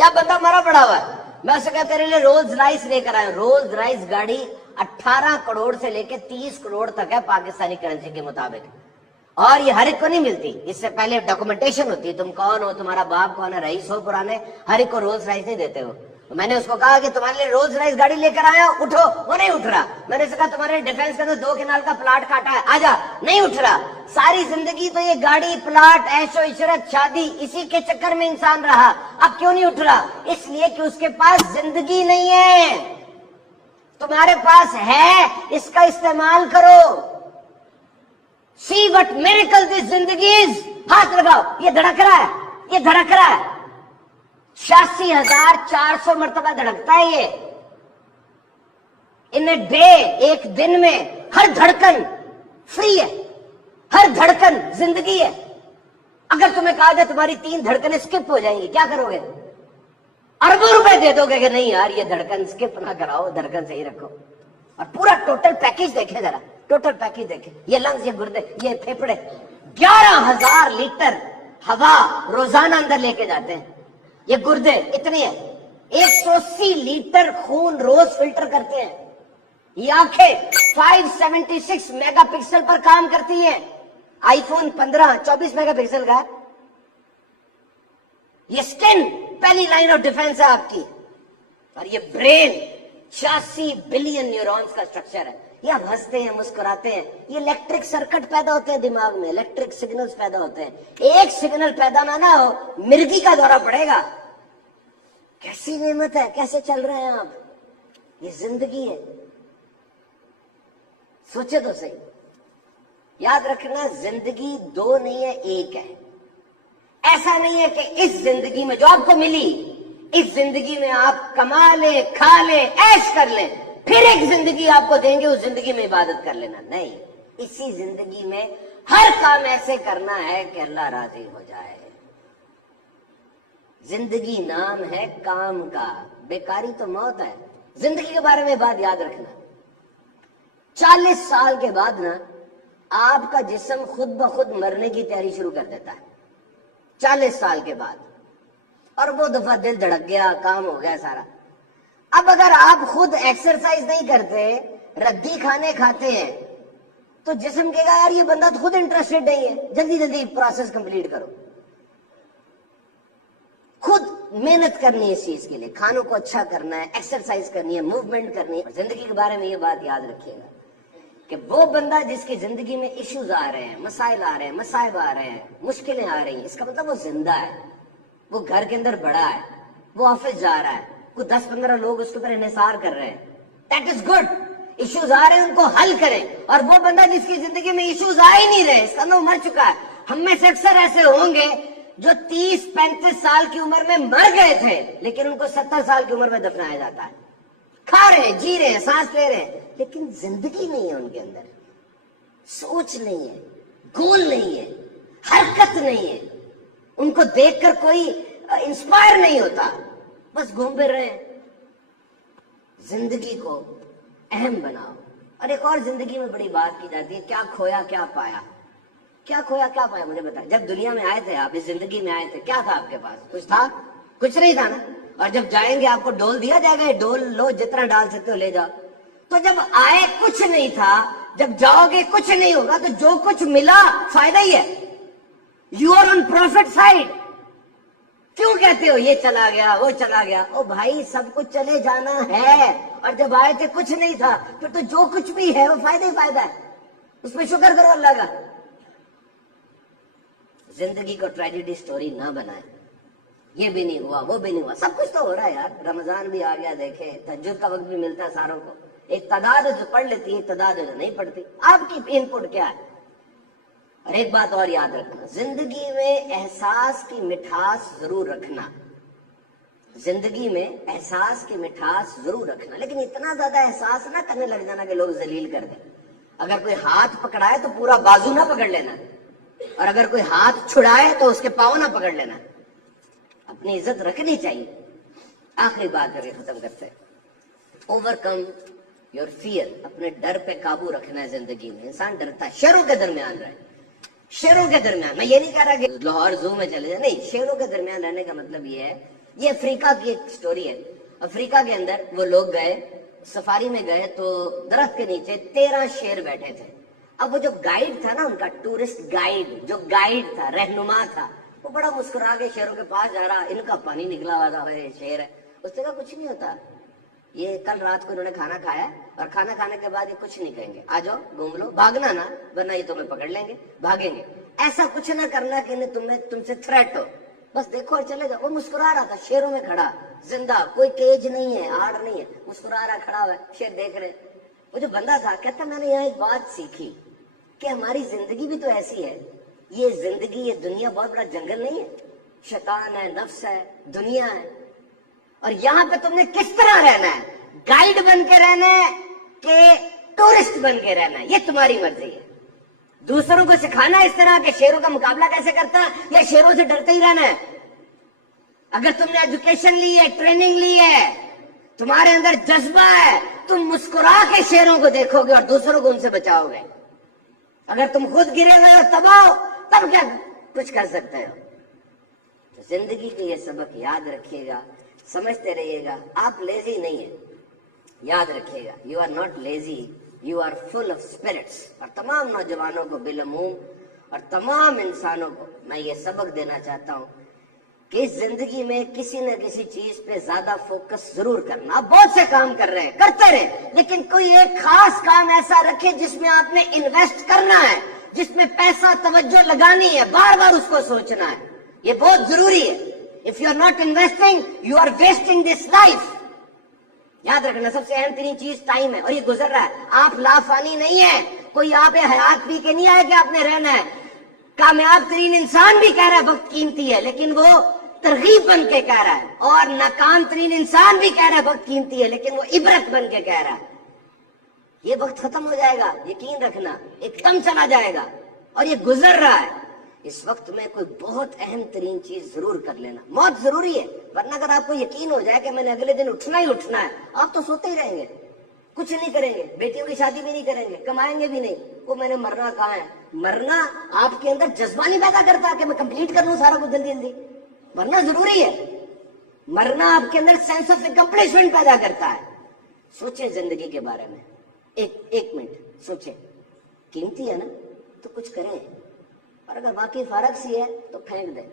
या बंदा मरा पड़ा हुआ है, मैं उसे कहता तेरे लिए रोल्स राइस लेकर आया। रोल्स राइस गाड़ी 18 करोड़ से लेके 30 करोड़ तक है पाकिस्तानी करेंसी के मुताबिक, और ये हर एक को नहीं मिलती। इससे पहले डॉक्यूमेंटेशन होती है, तुम कौन हो, तुम्हारा बाप कौन है, रईस हो पुराने, हर एक को रोल्स राइस नहीं देते हो। मैंने उसको कहा कि तुम्हारे लिए रोल्स राइस गाड़ी लेकर आया, उठो, वो नहीं उठ रहा। मैंने उससे कहा तुम्हारे डिफेंस के अंदर 2 कनाल का प्लाट काटा है, आजा, नहीं उठ रहा। सारी जिंदगी तो ये गाड़ी, प्लाट, ऐशो इशरत, शादी, इसी के चक्कर में इंसान रहा। अब क्यों नहीं उठ रहा? इसलिए कि उसके पास जिंदगी नहीं है। तुम्हारे पास है, इसका इस्तेमाल करो। सी वट मिरेकल दिस जिंदगी इज। हाथ लगाओ, ये धड़क रहा है, ये धड़क रहा है। 86,400 मरतबा धड़कता है ये इन ए डे, एक दिन में। हर धड़कन फ्री है, हर धड़कन जिंदगी है। अगर तुम्हें कहा जाए तुम्हारी 3 धड़कनें स्किप हो जाएंगी, क्या करोगे? अरबों रुपए दे दोगे कि नहीं यार ये धड़कन स्किप ना कराओ, धड़कन सही रखो। और पूरा टोटल पैकेज देखे जरा, टोटल पैकेज देखे। ये लंग्स, ये गुर्दे, ये फेफड़े 11,000 लीटर हवा रोजाना अंदर लेके जाते हैं। ये गुर्दे इतनी है, 180 लीटर खून रोज फिल्टर करते हैं। ये आंखें 576 मेगापिक्सल पर काम करती हैं। आईफोन 15 24 मेगापिक्सल का है। ये स्किन पहली लाइन ऑफ डिफेंस है आपकी। और ये ब्रेन 86 बिलियन न्यूरॉन्स का स्ट्रक्चर है। ये आप हंसते हैं, मुस्कुराते हैं, ये इलेक्ट्रिक सर्किट पैदा होते हैं दिमाग में, इलेक्ट्रिक सिग्नल्स पैदा होते हैं। एक सिग्नल पैदा ना हो, मिर्गी का दौरा पड़ेगा। कैसी नेमत है, कैसे चल रहे हैं आप? ये जिंदगी है, सोचे तो सही। याद रखना, जिंदगी 2 नहीं है, 1 है। ऐसा नहीं है कि इस जिंदगी में जो आपको मिली, इस जिंदगी में आप कमा ले, खा ले, ऐश कर ले, फिर एक जिंदगी आपको देंगे, उस जिंदगी में इबादत कर लेना। नहीं, इसी जिंदगी में हर काम ऐसे करना है कि अल्लाह राजी हो जाए। जिंदगी नाम है काम का, बेकारी तो मौत है। जिंदगी के बारे में बात याद रखना, 40 साल के बाद ना आपका जिस्म खुद ब खुद मरने की तैयारी शुरू कर देता है। 40 साल के बाद, और वो दफा दिल धड़क गया, काम हो गया सारा। अब अगर आप खुद एक्सरसाइज नहीं करते, रद्दी खाने खाते हैं, तो जिस्म कहेगा यार ये बंदा तो खुद इंटरेस्टेड नहीं है, जल्दी जल्दी प्रोसेस कंप्लीट करो। खुद मेहनत करनी है इस चीज के लिए, खानों को अच्छा करना है, एक्सरसाइज करनी है, मूवमेंट करनी है। जिंदगी के बारे में ये बात याद रखिएगा कि वो बंदा जिसकी जिंदगी में इश्यूज आ रहे हैं, मसाइल आ रहे हैं, मसाइब आ रहे हैं, मुश्किलें आ रही हैं, इसका मतलब वो जिंदा है, वो घर के अंदर बड़ा है, वो ऑफिस जा रहा है, कुछ 10-15 लोग उसके ऊपर इन्हिसार कर रहे हैं। That is good. इश्यूज आ रहे हैं, उनको हल करें। और वो बंदा जिसकी जिंदगी में इश्यूज आ ही नहीं रहे, इसका मतलब मर चुका है। हम में से अक्सर ऐसे होंगे जो 30-35 साल की उम्र में मर गए थे, लेकिन उनको 70 साल की उम्र में दफनाया जाता है। खा रहे हैं, जी रहे हैं, सांस ले रहे हैं, लेकिन जिंदगी नहीं है उनके अंदर, सोच नहीं है, गोल नहीं है, हरकत नहीं है, उनको देखकर कोई इंस्पायर नहीं होता, बस घूम फिर रहे हैं। जिंदगी को अहम बनाओ। और एक और जिंदगी में बड़ी बात की जाती है, क्या खोया क्या पाया। क्या खोया क्या पाया, मुझे बताया। जब दुनिया में आए थे आप, इस जिंदगी में आए थे, क्या था आपके पास? कुछ था? कुछ नहीं था ना। और जब जाएंगे आपको डोल दिया जाएगा, डोल लो, जितना डाल सकते हो ले जाओ। तो जब आए कुछ नहीं था, जब जाओगे कुछ नहीं होगा, तो जो कुछ मिला फायदा ही है। You are on profit side. क्यों कहते हो ये चला गया, वो चला गया? ओ भाई, सब कुछ चले जाना है। और जब आए थे कुछ नहीं था, फिर तो जो कुछ भी है वो फायदा ही फायदा है। उसमें शुक्र करो अल्लाह का। जिंदगी को ट्रेजेडी स्टोरी ना बनाए। ये भी नहीं हुआ, वो भी नहीं हुआ, सब कुछ तो हो रहा है यार। रमजान भी आ गया, देखे, तहज्जुद का वक्त भी मिलता है सारों को। एक तादाद जो पढ़ लेती है, एक तादाद जो नहीं पढ़ती। आपकी इनपुट क्या है? और एक बात और याद रखना, जिंदगी में एहसास की मिठास जरूर रखना। जिंदगी में एहसास की मिठास जरूर रखना, लेकिन इतना ज्यादा एहसास ना करने लग जाना कि लोग जलील कर दे। अगर कोई हाथ पकड़ाए तो पूरा बाजू ना पकड़ लेना, और अगर कोई हाथ छुड़ाए तो उसके पाँव ना पकड़ लेना। अपनी इज्जत रखनी चाहिए। आखिरी बात करके खत्म करते हैं, ओवरकम योर फियर। अपने डर पे काबू रखना है। जिंदगी में इंसान डरता है, शेरों के दरमियान रहे, शेरों के दरमियान। मैं ये नहीं कह रहा कि लाहौर जू में चले जाए, नहीं, शेरों के दरमियान रहने का मतलब ये है یہ افریقہ کی ایک سٹوری ہے. افریقہ کے اندر وہ لوگ گئے, سفاری میں گئے, تو درخت کے نیچے 13 شیر بیٹھے تھے. اب وہ جو گائیڈ تھا نا ان کا, ٹورسٹ گائیڈ, جو گائیڈ تھا, رہنما تھا, وہ بڑا مسکرا کے شیروں کے پاس جا رہا, ان کا پانی نکلا ہوا تھا, یہ شیر ہے. اس نے کہا کچھ نہیں ہوتا, یہ کل رات کو انہوں نے کھانا کھایا اور کھانا کھانے کے بعد یہ کچھ نہیں کہیں گے, آ جاؤ گھوم لو, بھاگنا نا ورنہ یہ تمہیں پکڑ لیں گے, بھاگیں گے. ایسا کچھ نہ کرنا کہ تم سے تھریٹ ہو, بس دیکھو اور چلے جاؤ. وہ مسکرا رہا تھا شیروں میں کھڑا, زندہ, کوئی کیج نہیں ہے, آڑ نہیں ہے, مسکرا رہا, کھڑا ہوا ہے, شیر دیکھ رہے. وہ جو بندہ تھا کہتا میں نے یہاں ایک بات سیکھی کہ ہماری زندگی بھی تو ایسی ہے. یہ زندگی, یہ دنیا بہت بڑا جنگل نہیں ہے, شیطان ہے, نفس ہے, دنیا ہے, اور یہاں پہ تم نے کس طرح رہنا ہے, گائیڈ بن کے رہنا ہے کہ ٹورسٹ بن کے رہنا ہے, یہ تمہاری مرضی ہے. دوسروں کو سکھانا اس طرح کہ شیروں کا مقابلہ کیسے کرتا ہے یا شیروں سے ڈرتے ہی رہنا ہے. اگر تم نے ایجوکیشن لی ہے, ٹریننگ لی ہے, تمہارے اندر جذبہ ہے, تم مسکرا کے شیروں کو دیکھو گے اور دوسروں کو ان سے بچاؤ گے. اگر تم خود گرے ہوئے ہو, تباہ ہو, تب کیا کچھ کر سکتے ہو. تو زندگی کے یہ سبق یاد رکھیے گا, سمجھتے رہیے گا. آپ لیزی نہیں ہیں, یاد رکھیے گا, you are not lazy, you are full of spirits. اور تمام نوجوانوں کو بالعموم اور تمام انسانوں کو میں یہ سبق دینا چاہتا ہوں کہ اس زندگی میں کسی نہ کسی چیز پہ زیادہ فوکس ضرور کرنا. آپ بہت سے کام کر رہے ہیں, کرتے رہے, لیکن کوئی ایک خاص کام ایسا رکھے جس میں آپ نے انویسٹ کرنا ہے, جس میں پیسہ توجہ لگانی ہے, بار بار اس کو سوچنا ہے. یہ بہت ضروری ہے. If you are not investing, you are wasting this life. یاد رکھنا سب سے اہم ترین چیز ٹائم ہے, اور یہ گزر رہا ہے. آپ لافانی نہیں ہے, کوئی آپ حیات پی کے نہیں آئے کہ آپ نے رہنا ہے. کامیاب ترین انسان بھی کہہ رہا ہے وقت قیمتی ہے, لیکن وہ ترغیب بن کے کہہ رہا ہے. اور ناکام ترین انسان بھی کہہ رہا ہے وقت قیمتی ہے, لیکن وہ عبرت بن کے کہہ رہا ہے. یہ وقت ختم ہو جائے گا, یقین رکھنا, ایک دم چلا جائے گا, اور یہ گزر رہا ہے. اس وقت میں کوئی بہت اہم ترین چیز ضرور کر لینا. موت ضروری ہے, ورنہ اگر آپ کو یقین ہو جائے کہ میں نے اگلے دن اٹھنا ہی اٹھنا ہے, آپ تو سوتے ہی رہیں گے, کچھ نہیں کریں گے, بیٹیوں کی شادی بھی نہیں کریں گے, کمائیں گے بھی نہیں. وہ میں نے مرنا کہاں ہے. مرنا آپ کے اندر جذبہ نہیں پیدا کرتا کہ میں کمپلیٹ کر لوں سارا کچھ جلدی جلدی. مرنا ضروری ہے. مرنا آپ کے اندر سینس آف اکمپلشمنٹ پیدا کرتا ہے. سوچیں زندگی کے بارے میں, ایک منٹ سوچیں. قیمتی ہے نا, تو کچھ کریں, اور اگر واقعی فارغ سی ہے تو پھینک دیں.